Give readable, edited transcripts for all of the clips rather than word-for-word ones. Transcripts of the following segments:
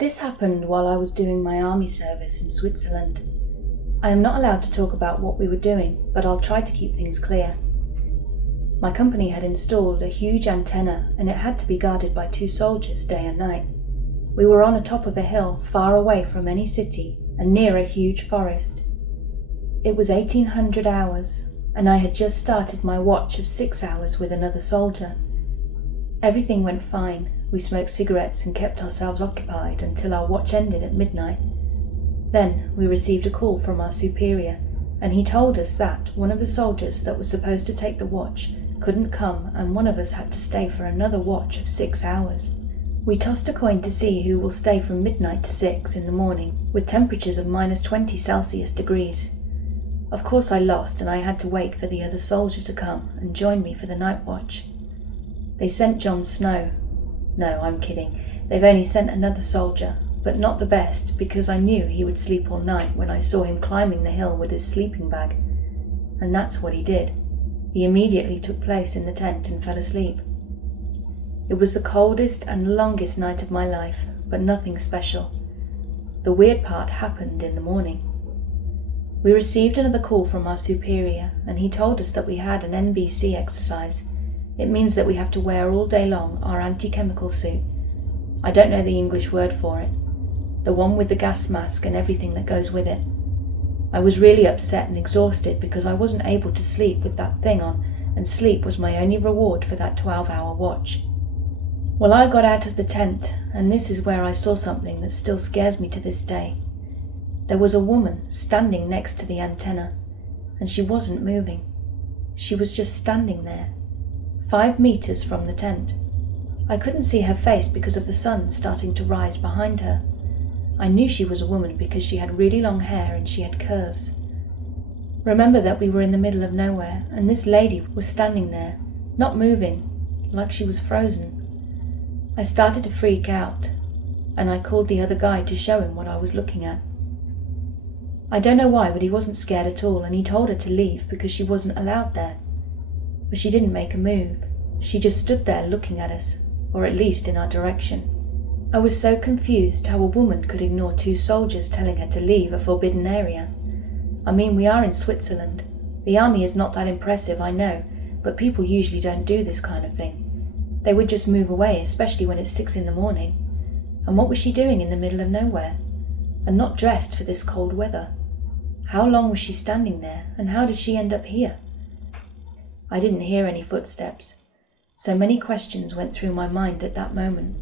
This happened while I was doing my army service in Switzerland. I am not allowed to talk about what we were doing, but I'll try to keep things clear. My company had installed a huge antenna and it had to be guarded by 2 soldiers day and night. We were on the top of a hill far away from any city and near a huge forest. It was 1800 hours and I had just started my watch of 6 hours with another soldier. Everything went fine. We smoked cigarettes and kept ourselves occupied until our watch ended at midnight. Then we received a call from our superior, and he told us that one of the soldiers that was supposed to take the watch couldn't come and one of us had to stay for another watch of 6 hours. We tossed a coin to see who will stay from midnight to 6 in the morning with temperatures of -20 Celsius degrees. Of course I lost and I had to wait for the other soldier to come and join me for the night watch. They sent John Snow. No, I'm kidding. They've only sent another soldier, but not the best because I knew he would sleep all night when I saw him climbing the hill with his sleeping bag. And that's what he did. He immediately took place in the tent and fell asleep. It was the coldest and longest night of my life, but nothing special. The weird part happened in the morning. We received another call from our superior, and he told us that we had an NBC exercise. It means that we have to wear all day long our anti-chemical suit. I don't know the English word for it. The one with the gas mask and everything that goes with it. I was really upset and exhausted because I wasn't able to sleep with that thing on, and sleep was my only reward for that 12-hour watch. Well, I got out of the tent, and this is where I saw something that still scares me to this day. There was a woman standing next to the antenna, and she wasn't moving. She was just standing there, 5 meters from the tent. I couldn't see her face because of the sun starting to rise behind her. I knew she was a woman because she had really long hair and she had curves. Remember that we were in the middle of nowhere and this lady was standing there, not moving, like she was frozen. I started to freak out and I called the other guy to show him what I was looking at. I don't know why, but he wasn't scared at all and he told her to leave because she wasn't allowed there. But she didn't make a move. She just stood there looking at us, or at least in our direction. I was so confused how a woman could ignore 2 soldiers telling her to leave a forbidden area. I mean, we are in Switzerland. The army is not that impressive, I know, but people usually don't do this kind of thing. They would just move away, especially when it's 6 in the morning. And what was she doing in the middle of nowhere? And not dressed for this cold weather? How long was she standing there, and how did she end up here? I didn't hear any footsteps, so many questions went through my mind at that moment.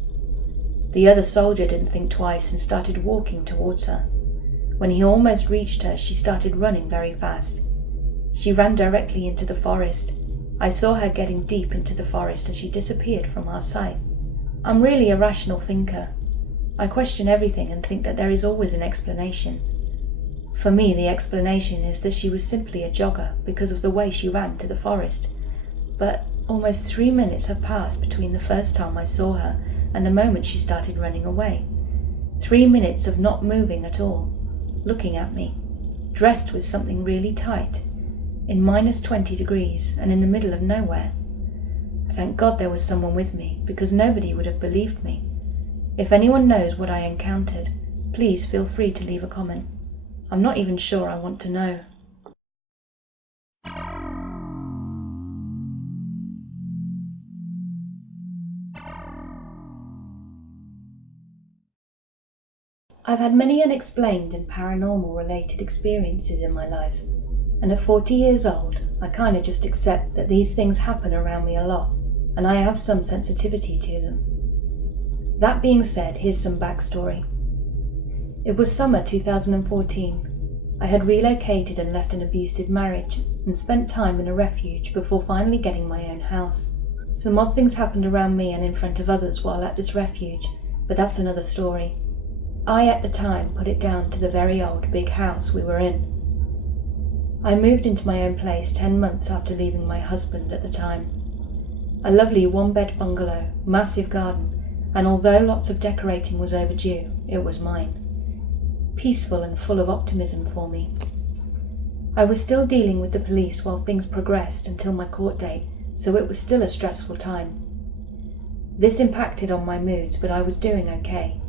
The other soldier didn't think twice and started walking towards her. When he almost reached her, she started running very fast. She ran directly into the forest. I saw her getting deep into the forest and she disappeared from our sight. I'm really a rational thinker. I question everything and think that there is always an explanation. For me, the explanation is that she was simply a jogger because of the way she ran to the forest. But almost 3 minutes have passed between the first time I saw her and the moment she started running away. 3 minutes of not moving at all, looking at me, dressed with something really tight, in -20 degrees and in the middle of nowhere. Thank God there was someone with me, because nobody would have believed me. If anyone knows what I encountered, please feel free to leave a comment. I'm not even sure I want to know. I've had many unexplained and paranormal related experiences in my life, and at 40 years old, I kinda just accept that these things happen around me a lot, and I have some sensitivity to them. That being said, here's some backstory. It was summer 2014. I had relocated and left an abusive marriage and spent time in a refuge before finally getting my own house. Some odd things happened around me and in front of others while at this refuge, but that's another story. I, at the time, put it down to the very old big house we were in. I moved into my own place 10 months after leaving my husband at the time. A lovely 1-bed bungalow, massive garden, and although lots of decorating was overdue, it was mine. Peaceful and full of optimism for me. I was still dealing with the police while things progressed until my court date, so it was still a stressful time. This impacted on my moods, but I was doing okay.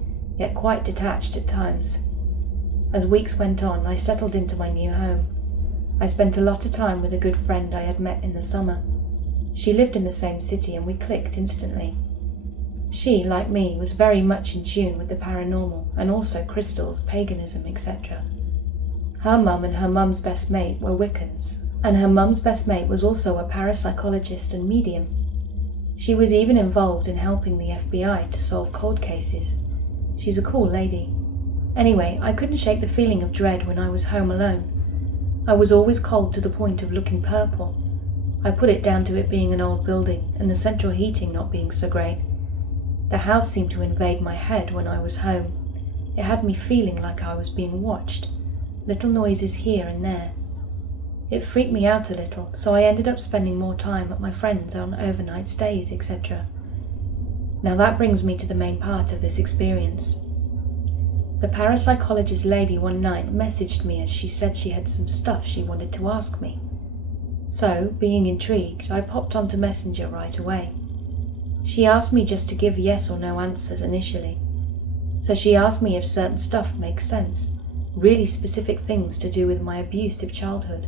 yet quite detached at times. As weeks went on, I settled into my new home. I spent a lot of time with a good friend I had met in the summer. She lived in the same city and we clicked instantly. She, like me, was very much in tune with the paranormal and also crystals, paganism, etc. Her mum and her mum's best mate were Wiccans, and her mum's best mate was also a parapsychologist and medium. She was even involved in helping the FBI to solve cold cases. She's a cool lady. Anyway, I couldn't shake the feeling of dread when I was home alone. I was always cold to the point of looking purple. I put it down to it being an old building and the central heating not being so great. The house seemed to invade my head when I was home. It had me feeling like I was being watched. Little noises here and there. It freaked me out a little, so I ended up spending more time at my friends on overnight stays, etc. Now that brings me to the main part of this experience. The parapsychologist lady one night messaged me as she said she had some stuff she wanted to ask me. So, being intrigued, I popped onto Messenger right away. She asked me just to give yes or no answers initially. So she asked me if certain stuff makes sense, really specific things to do with my abusive childhood.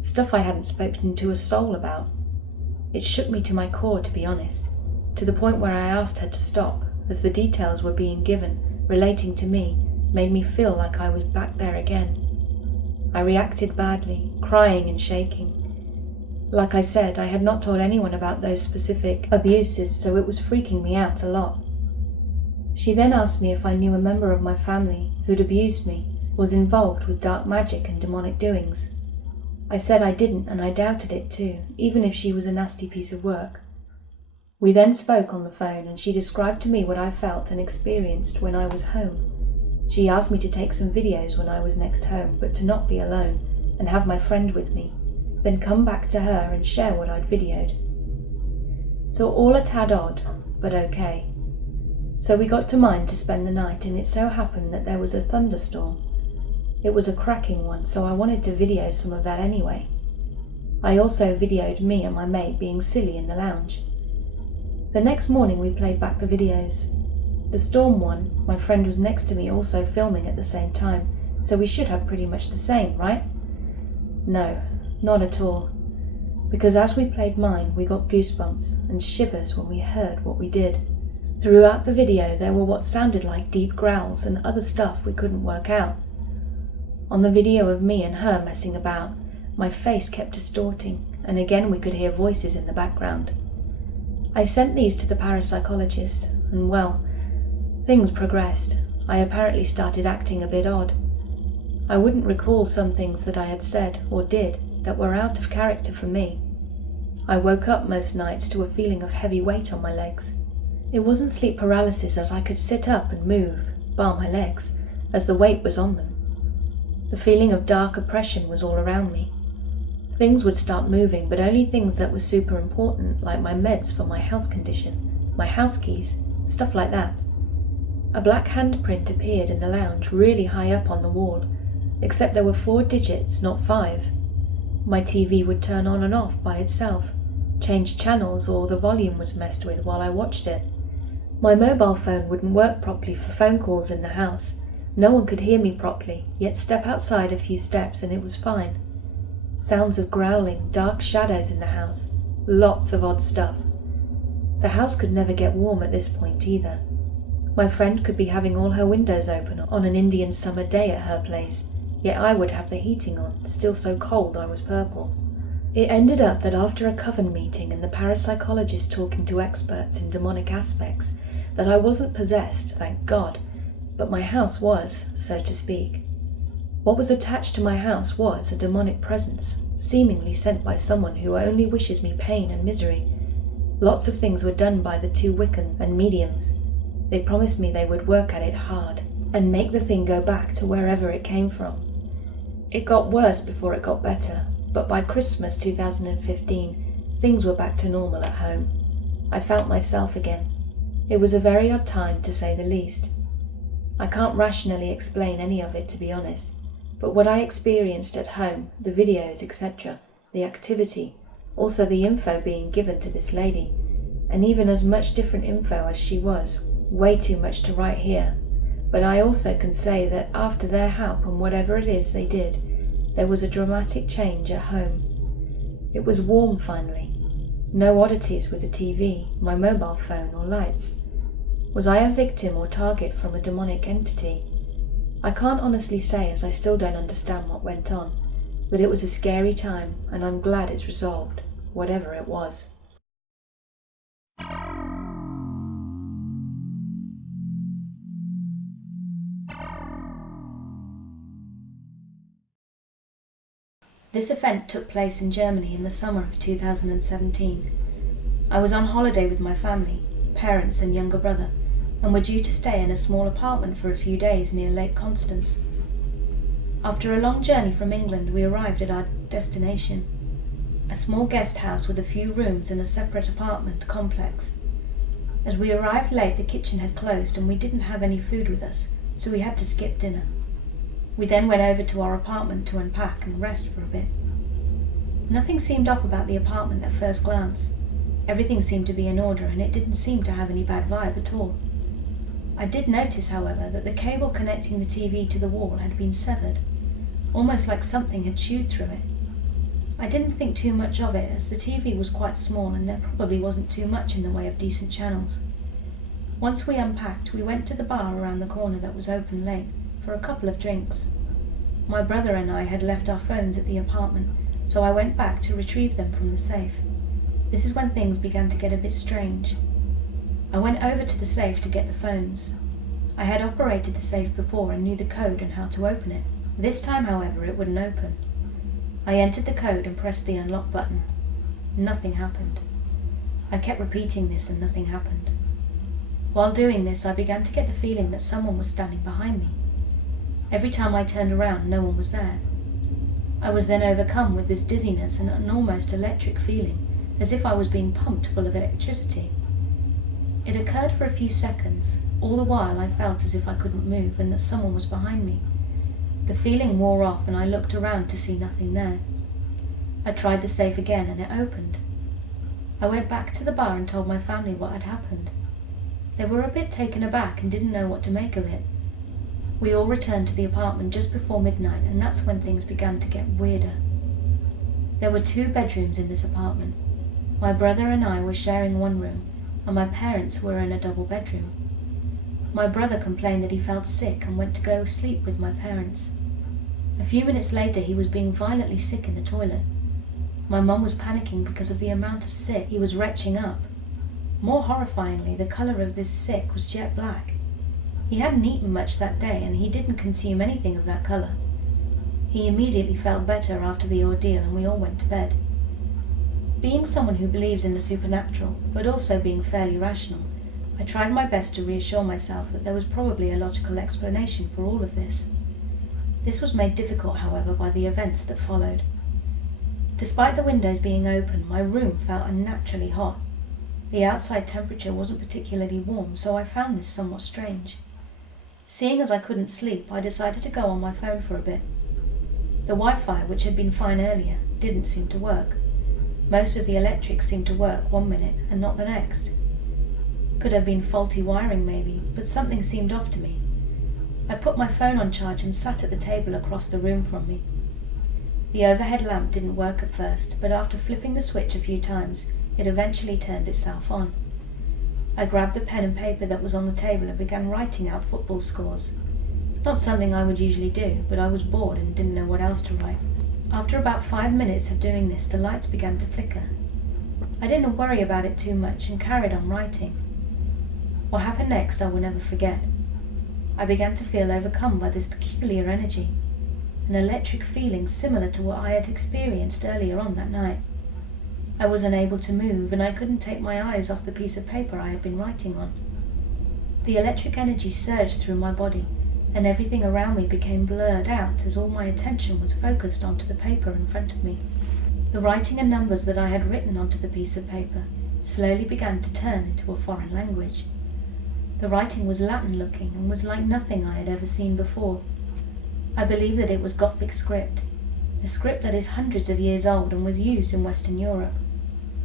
Stuff I hadn't spoken to a soul about. It shook me to my core, to be honest, to the point where I asked her to stop, as the details were being given, relating to me, made me feel like I was back there again. I reacted badly, crying and shaking. Like I said, I had not told anyone about those specific abuses, so it was freaking me out a lot. She then asked me if I knew a member of my family who'd abused me, was involved with dark magic and demonic doings. I said I didn't, and I doubted it too, even if she was a nasty piece of work. We then spoke on the phone, and she described to me what I felt and experienced when I was home. She asked me to take some videos when I was next home, but to not be alone, and have my friend with me, then come back to her and share what I'd videoed. So all a tad odd, but okay. So we got to mine to spend the night, and it so happened that there was a thunderstorm. It was a cracking one, so I wanted to video some of that anyway. I also videoed me and my mate being silly in the lounge. The next morning we played back the videos. The storm one, my friend was next to me also filming at the same time, so we should have pretty much the same, right? No, not at all. Because as we played mine, we got goosebumps and shivers when we heard what we did. Throughout the video there were what sounded like deep growls and other stuff we couldn't work out. On the video of me and her messing about, my face kept distorting, and again we could hear voices in the background. I sent these to the parapsychologist, and well, things progressed. I apparently started acting a bit odd. I wouldn't recall some things that I had said or did that were out of character for me. I woke up most nights to a feeling of heavy weight on my legs. It wasn't sleep paralysis, as I could sit up and move, bar my legs, as the weight was on them. The feeling of dark oppression was all around me. Things would start moving, but only things that were super important, like my meds for my health condition, my house keys, stuff like that. A black handprint appeared in the lounge, really high up on the wall, except there were 4 digits, not 5. My TV would turn on and off by itself, change channels, or the volume was messed with while I watched it. My mobile phone wouldn't work properly for phone calls in the house. No one could hear me properly, yet step outside a few steps and it was fine. Sounds of growling, dark shadows in the house, lots of odd stuff. The house could never get warm at this point either. My friend could be having all her windows open on an Indian summer day at her place, yet I would have the heating on, still so cold I was purple. It ended up that after a coven meeting and the parapsychologist talking to experts in demonic aspects, that I wasn't possessed, thank God, but my house was, so to speak. What was attached to my house was a demonic presence, seemingly sent by someone who only wishes me pain and misery. Lots of things were done by the 2 Wiccans and mediums. They promised me they would work at it hard and make the thing go back to wherever it came from. It got worse before it got better, but by Christmas 2015, things were back to normal at home. I felt myself again. It was a very odd time, to say the least. I can't rationally explain any of it, to be honest, but what I experienced at home, the videos, etc., the activity, also the info being given to this lady, and even as much different info as she was, way too much to write here, But I also can say that after their help and whatever it is they did, there was a dramatic change at home. It was warm finally. No oddities with the TV, my mobile phone, or lights. Was I a victim or target from a demonic entity? I can't honestly say, as I still don't understand what went on, but it was a scary time, and I'm glad it's resolved, whatever it was. This event took place in Germany in the summer of 2017. I was on holiday with my family, parents and younger brother, and were due to stay in a small apartment for a few days near Lake Constance. After a long journey from England, we arrived at our destination, a small guest house with a few rooms and a separate apartment complex. As we arrived late, the kitchen had closed and we didn't have any food with us, so we had to skip dinner. We then went over to our apartment to unpack and rest for a bit. Nothing seemed off about the apartment at first glance. Everything seemed to be in order and it didn't seem to have any bad vibe at all. I did notice, however, that the cable connecting the TV to the wall had been severed, almost like something had chewed through it. I didn't think too much of it, as the TV was quite small and there probably wasn't too much in the way of decent channels. Once we unpacked, we went to the bar around the corner that was open late for a couple of drinks. My brother and I had left our phones at the apartment, so I went back to retrieve them from the safe. This is when things began to get a bit strange. I went over to the safe to get the phones. I had operated the safe before and knew the code and how to open it. This time, however, it wouldn't open. I entered the code and pressed the unlock button. Nothing happened. I kept repeating this and nothing happened. While doing this, I began to get the feeling that someone was standing behind me. Every time I turned around, no one was there. I was then overcome with this dizziness and an almost electric feeling, as if I was being pumped full of electricity. It occurred for a few seconds. All the while I felt as if I couldn't move and that someone was behind me. The feeling wore off and I looked around to see nothing there. I tried the safe again and it opened. I went back to the bar and told my family what had happened. They were a bit taken aback and didn't know what to make of it. We all returned to the apartment just before midnight, and that's when things began to get weirder. There were 2 bedrooms in this apartment. My brother and I were sharing one room, and my parents were in a double bedroom. My brother complained that he felt sick and went to go sleep with my parents. A few minutes later, he was being violently sick in the toilet. My mum was panicking because of the amount of sick he was retching up. More horrifyingly, the colour of this sick was jet black. He hadn't eaten much that day and he didn't consume anything of that colour. He immediately felt better after the ordeal and we all went to bed. Being someone who believes in the supernatural, but also being fairly rational, I tried my best to reassure myself that there was probably a logical explanation for all of this. This was made difficult, however, by the events that followed. Despite the windows being open, my room felt unnaturally hot. The outside temperature wasn't particularly warm, so I found this somewhat strange. Seeing as I couldn't sleep, I decided to go on my phone for a bit. The Wi-Fi, which had been fine earlier, didn't seem to work. Most of the electrics seemed to work one minute and not the next. Could have been faulty wiring maybe, but something seemed off to me. I put my phone on charge and sat at the table across the room from me. The overhead lamp didn't work at first, but after flipping the switch a few times, it eventually turned itself on. I grabbed the pen and paper that was on the table and began writing out football scores. Not something I would usually do, but I was bored and didn't know what else to write. After about 5 minutes of doing this, the lights began to flicker. I didn't worry about it too much and carried on writing. What happened next I will never forget. I began to feel overcome by this peculiar energy, an electric feeling similar to what I had experienced earlier on that night. I was unable to move and I couldn't take my eyes off the piece of paper I had been writing on. The electric energy surged through my body and everything around me became blurred out as all my attention was focused onto the paper in front of me. The writing and numbers that I had written onto the piece of paper slowly began to turn into a foreign language. The writing was Latin-looking and was like nothing I had ever seen before. I believe that it was Gothic script, a script that is hundreds of years old and was used in Western Europe.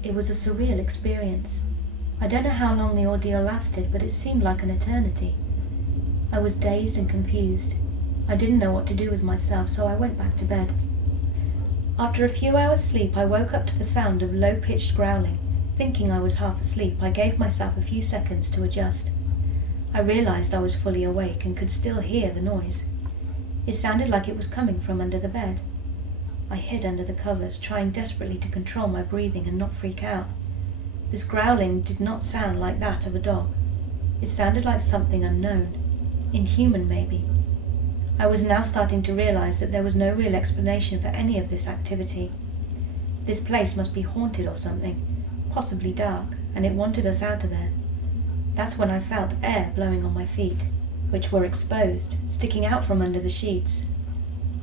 It was a surreal experience. I don't know how long the ordeal lasted, but it seemed like an eternity. I was dazed and confused. I didn't know what to do with myself, so I went back to bed. After a few hours' sleep, I woke up to the sound of low-pitched growling. Thinking I was half asleep, I gave myself a few seconds to adjust. I realized I was fully awake and could still hear the noise. It sounded like it was coming from under the bed. I hid under the covers, trying desperately to control my breathing and not freak out. This growling did not sound like that of a dog. It sounded like something unknown, inhuman maybe. I was now starting to realize that there was no real explanation for any of this activity. This place must be haunted or something, possibly dark, and it wanted us out of there. That's when I felt air blowing on my feet, which were exposed, sticking out from under the sheets.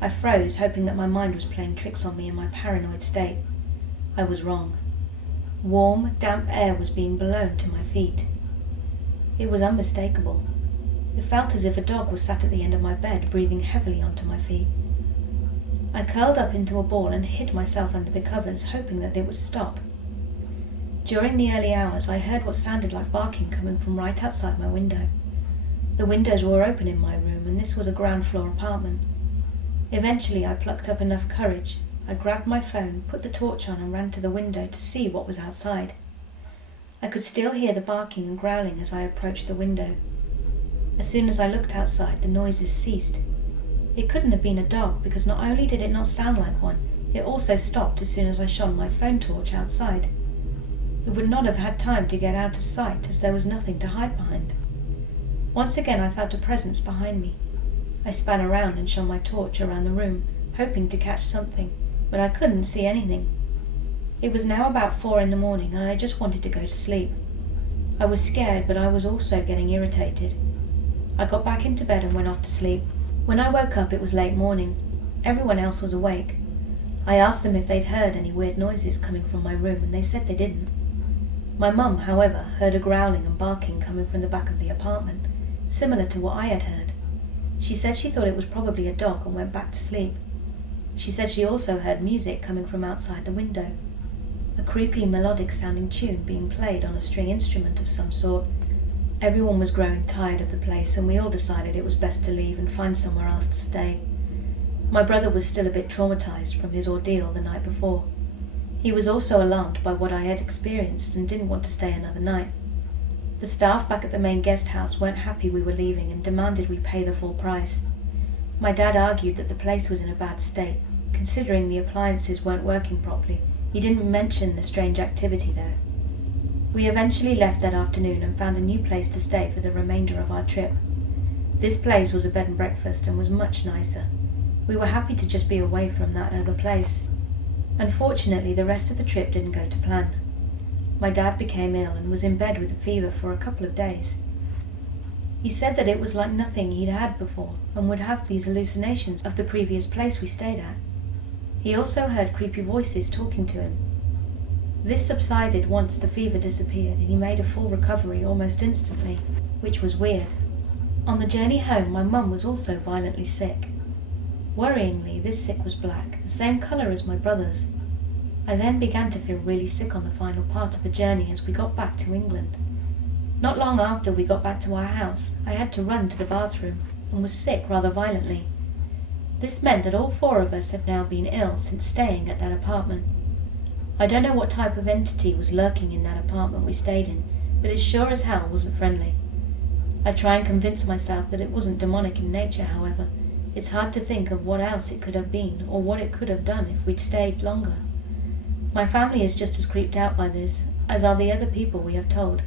I froze, hoping that my mind was playing tricks on me in my paranoid state. I was wrong. Warm, damp air was being blown to my feet. It was unmistakable. It felt as if a dog was sat at the end of my bed, breathing heavily onto my feet. I curled up into a ball and hid myself under the covers, hoping that it would stop. During the early hours, I heard what sounded like barking coming from right outside my window. The windows were open in my room, and this was a ground-floor apartment. Eventually, I plucked up enough courage. I grabbed my phone, put the torch on, and ran to the window to see what was outside. I could still hear the barking and growling as I approached the window. As soon as I looked outside, the noises ceased. It couldn't have been a dog, because not only did it not sound like one, it also stopped as soon as I shone my phone torch outside. It would not have had time to get out of sight, as there was nothing to hide behind. Once again I felt a presence behind me. I span around and shone my torch around the room, hoping to catch something, but I couldn't see anything. It was now about 4 in the morning, and I just wanted to go to sleep. I was scared, but I was also getting irritated. I got back into bed and went off to sleep. When I woke up, it was late morning. Everyone else was awake. I asked them if they'd heard any weird noises coming from my room, and they said they didn't. My mum, however, heard a growling and barking coming from the back of the apartment, similar to what I had heard. She said she thought it was probably a dog and went back to sleep. She said she also heard music coming from outside the window, a creepy melodic sounding tune being played on a string instrument of some sort. Everyone was growing tired of the place, and we all decided it was best to leave and find somewhere else to stay. My brother was still a bit traumatized from his ordeal the night before. He was also alarmed by what I had experienced and didn't want to stay another night. The staff back at the main guest house weren't happy we were leaving and demanded we pay the full price. My dad argued that the place was in a bad state, considering the appliances weren't working properly. He didn't mention the strange activity though. We eventually left that afternoon and found a new place to stay for the remainder of our trip. This place was a bed and breakfast and was much nicer. We were happy to just be away from that other place. Unfortunately, the rest of the trip didn't go to plan. My dad became ill and was in bed with a fever for a couple of days. He said that it was like nothing he'd had before and would have these hallucinations of the previous place we stayed at. He also heard creepy voices talking to him. This subsided once the fever disappeared, and he made a full recovery almost instantly, which was weird. On the journey home, my mum was also violently sick. Worryingly, this sick was black, the same colour as my brother's. I then began to feel really sick on the final part of the journey as we got back to England. Not long after we got back to our house, I had to run to the bathroom and was sick rather violently. This meant that all 4 of us had now been ill since staying at that apartment. I don't know what type of entity was lurking in that apartment we stayed in, but it sure as hell wasn't friendly. I try and convince myself that it wasn't demonic in nature, however. It's hard to think of what else it could have been, or what it could have done if we'd stayed longer. My family is just as creeped out by this, as are the other people we have told.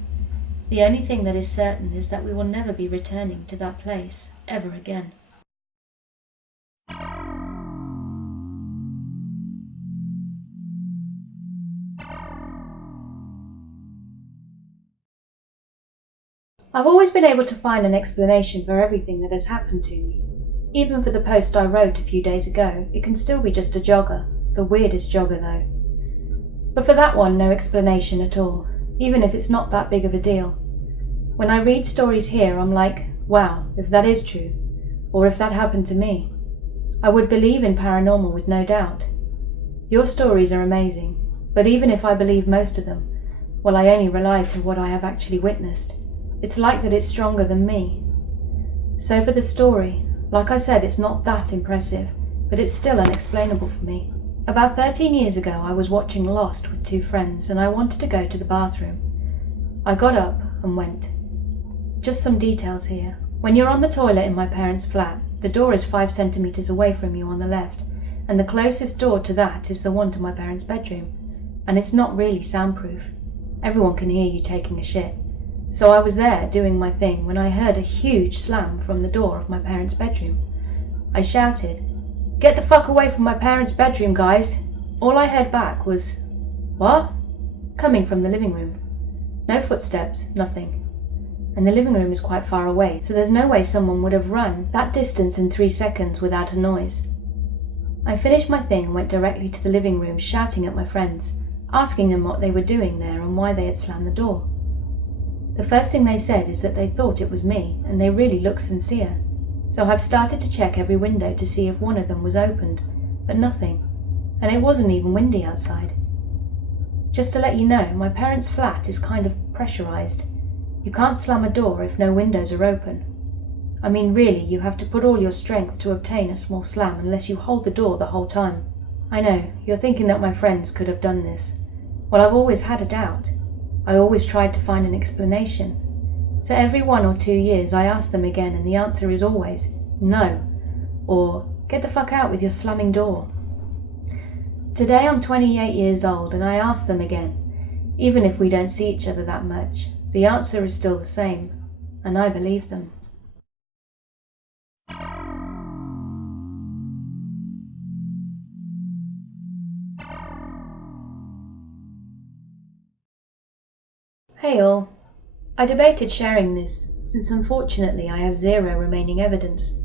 The only thing that is certain is that we will never be returning to that place, ever again. I've always been able to find an explanation for everything that has happened to me. Even for the post I wrote a few days ago, it can still be just a jogger, the weirdest jogger though. But for that one, no explanation at all, even if it's not that big of a deal. When I read stories here, I'm like, wow, if that is true, or if that happened to me, I would believe in paranormal with no doubt. Your stories are amazing, but even if I believe most of them, well, I only rely to what I have actually witnessed. It's like that it's stronger than me. So for the story, like I said, it's not that impressive, but it's still unexplainable for me. About 13 years ago, I was watching Lost with 2 friends and I wanted to go to the bathroom. I got up and went. Just some details here. When you're on the toilet in my parents' flat, the door is 5 centimeters away from you on the left, and the closest door to that is the one to my parents' bedroom. And it's not really soundproof. Everyone can hear you taking a shit. So I was there doing my thing when I heard a huge slam from the door of my parents' bedroom. I shouted, "Get the fuck away from my parents' bedroom, guys!" All I heard back was, "What?" coming from the living room. No footsteps, nothing. And the living room is quite far away, so there's no way someone would have run that distance in 3 seconds without a noise. I finished my thing and went directly to the living room, shouting at my friends, asking them what they were doing there and why they had slammed the door. The first thing they said is that they thought it was me, and they really looked sincere. So I've started to check every window to see if one of them was opened, but nothing, and it wasn't even windy outside. Just to let you know, my parents' flat is kind of pressurized. You can't slam a door if no windows are open. I mean, really, you have to put all your strength to obtain a small slam unless you hold the door the whole time. I know, you're thinking that my friends could have done this. Well, I've always had a doubt. I always tried to find an explanation. So every 1 or 2 years I ask them again, and the answer is always no, or get the fuck out with your slamming door. Today I'm 28 years old and I ask them again. Even if we don't see each other that much, the answer is still the same, and I believe them. Hey all. I debated sharing this, since unfortunately I have 0 remaining evidence.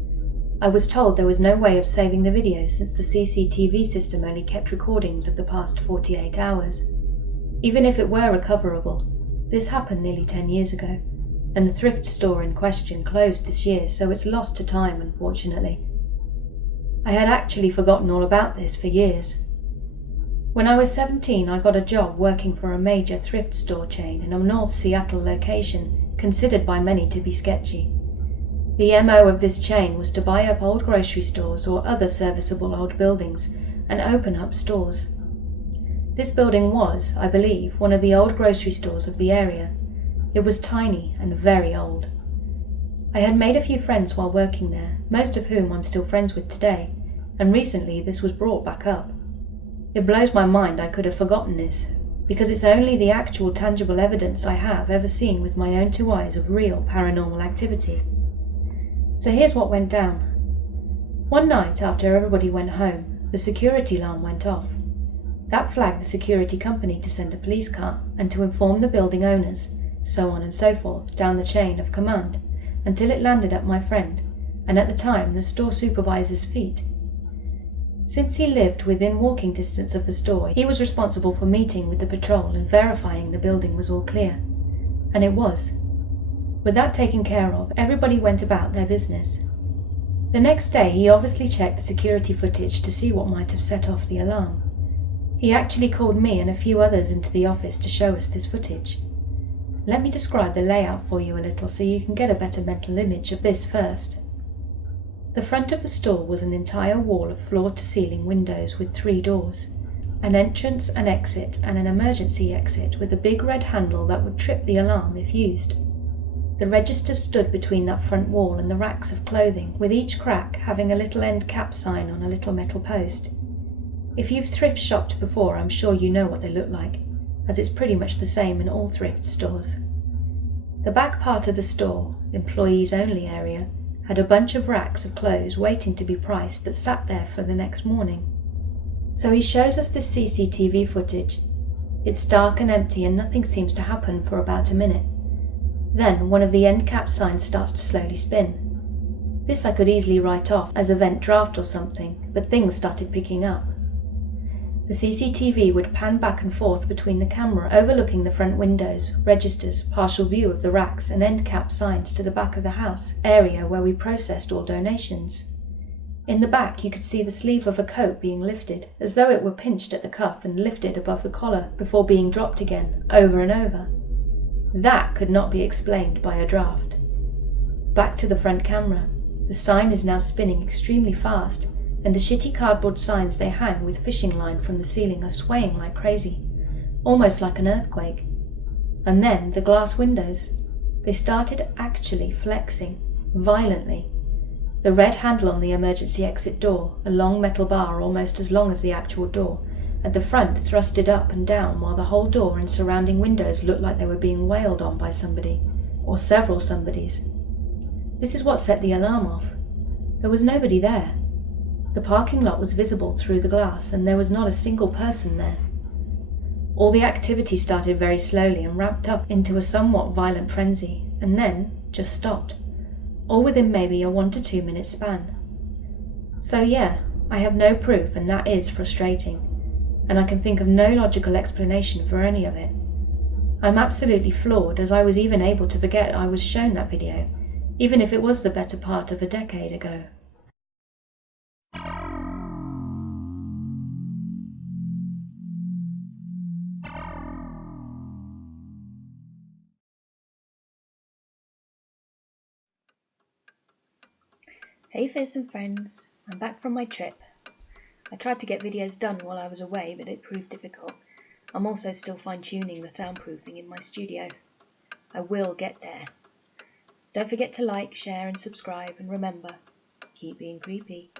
I was told there was no way of saving the video since the CCTV system only kept recordings of the past 48 hours. Even if it were recoverable, this happened nearly 10 years ago, and the thrift store in question closed this year, so it's lost to time, unfortunately. I had actually forgotten all about this for years. When I was 17, I got a job working for a major thrift store chain in a North Seattle location considered by many to be sketchy. The MO of this chain was to buy up old grocery stores or other serviceable old buildings and open up stores. This building was, I believe, one of the old grocery stores of the area. It was tiny and very old. I had made a few friends while working there, most of whom I'm still friends with today, and recently this was brought back up. It blows my mind I could have forgotten this, because it's only the actual tangible evidence I have ever seen with my own 2 eyes of real paranormal activity. So here's what went down. One night after everybody went home, the security alarm went off. That flagged the security company to send a police car and to inform the building owners, so on and so forth down the chain of command, until it landed at my friend, and at the time the store supervisor's feet. Since he lived within walking distance of the store, he was responsible for meeting with the patrol and verifying the building was all clear. And it was. With that taken care of, everybody went about their business. The next day, he obviously checked the security footage to see what might have set off the alarm. He actually called me and a few others into the office to show us this footage. Let me describe the layout for you a little so you can get a better mental image of this first. The front of the store was an entire wall of floor-to-ceiling windows with 3 doors, an entrance, an exit, and an emergency exit with a big red handle that would trip the alarm if used. The register stood between that front wall and the racks of clothing, with each crack having a little end cap sign on a little metal post. If you've thrift shopped before, I'm sure you know what they look like, as it's pretty much the same in all thrift stores. The back part of the store, the employees only area, had a bunch of racks of clothes waiting to be priced that sat there for the next morning. So he shows us this CCTV footage. It's dark and empty and nothing seems to happen for about a minute. Then one of the end cap signs starts to slowly spin. This I could easily write off as event draft or something, but things started picking up. The CCTV would pan back and forth between the camera overlooking the front windows, registers, partial view of the racks and end cap signs to the back of the house, area where we processed all donations. In the back you could see the sleeve of a coat being lifted, as though it were pinched at the cuff and lifted above the collar before being dropped again, over and over. That could not be explained by a draft. Back to the front camera. The sign is now spinning extremely fast, and the shitty cardboard signs they hang with fishing line from the ceiling are swaying like crazy, almost like an earthquake. And then the glass windows. They started actually flexing, violently. The red handle on the emergency exit door, a long metal bar almost as long as the actual door, at the front thrusted up and down while the whole door and surrounding windows looked like they were being wailed on by somebody, or several somebodies. This is what set the alarm off. There was nobody there. The parking lot was visible through the glass, and there was not a single person there. All the activity started very slowly and ramped up into a somewhat violent frenzy, and then just stopped, all within maybe a 1 to 2 minute span. So yeah, I have no proof, and that is frustrating, and I can think of no logical explanation for any of it. I'm absolutely floored, as I was even able to forget I was shown that video, even if it was the better part of a decade ago. Hey Fizz and friends, I'm back from my trip. I tried to get videos done while I was away, but it proved difficult. I'm also still fine-tuning the soundproofing in my studio. I will get there. Don't forget to like, share and subscribe, and remember, keep being creepy.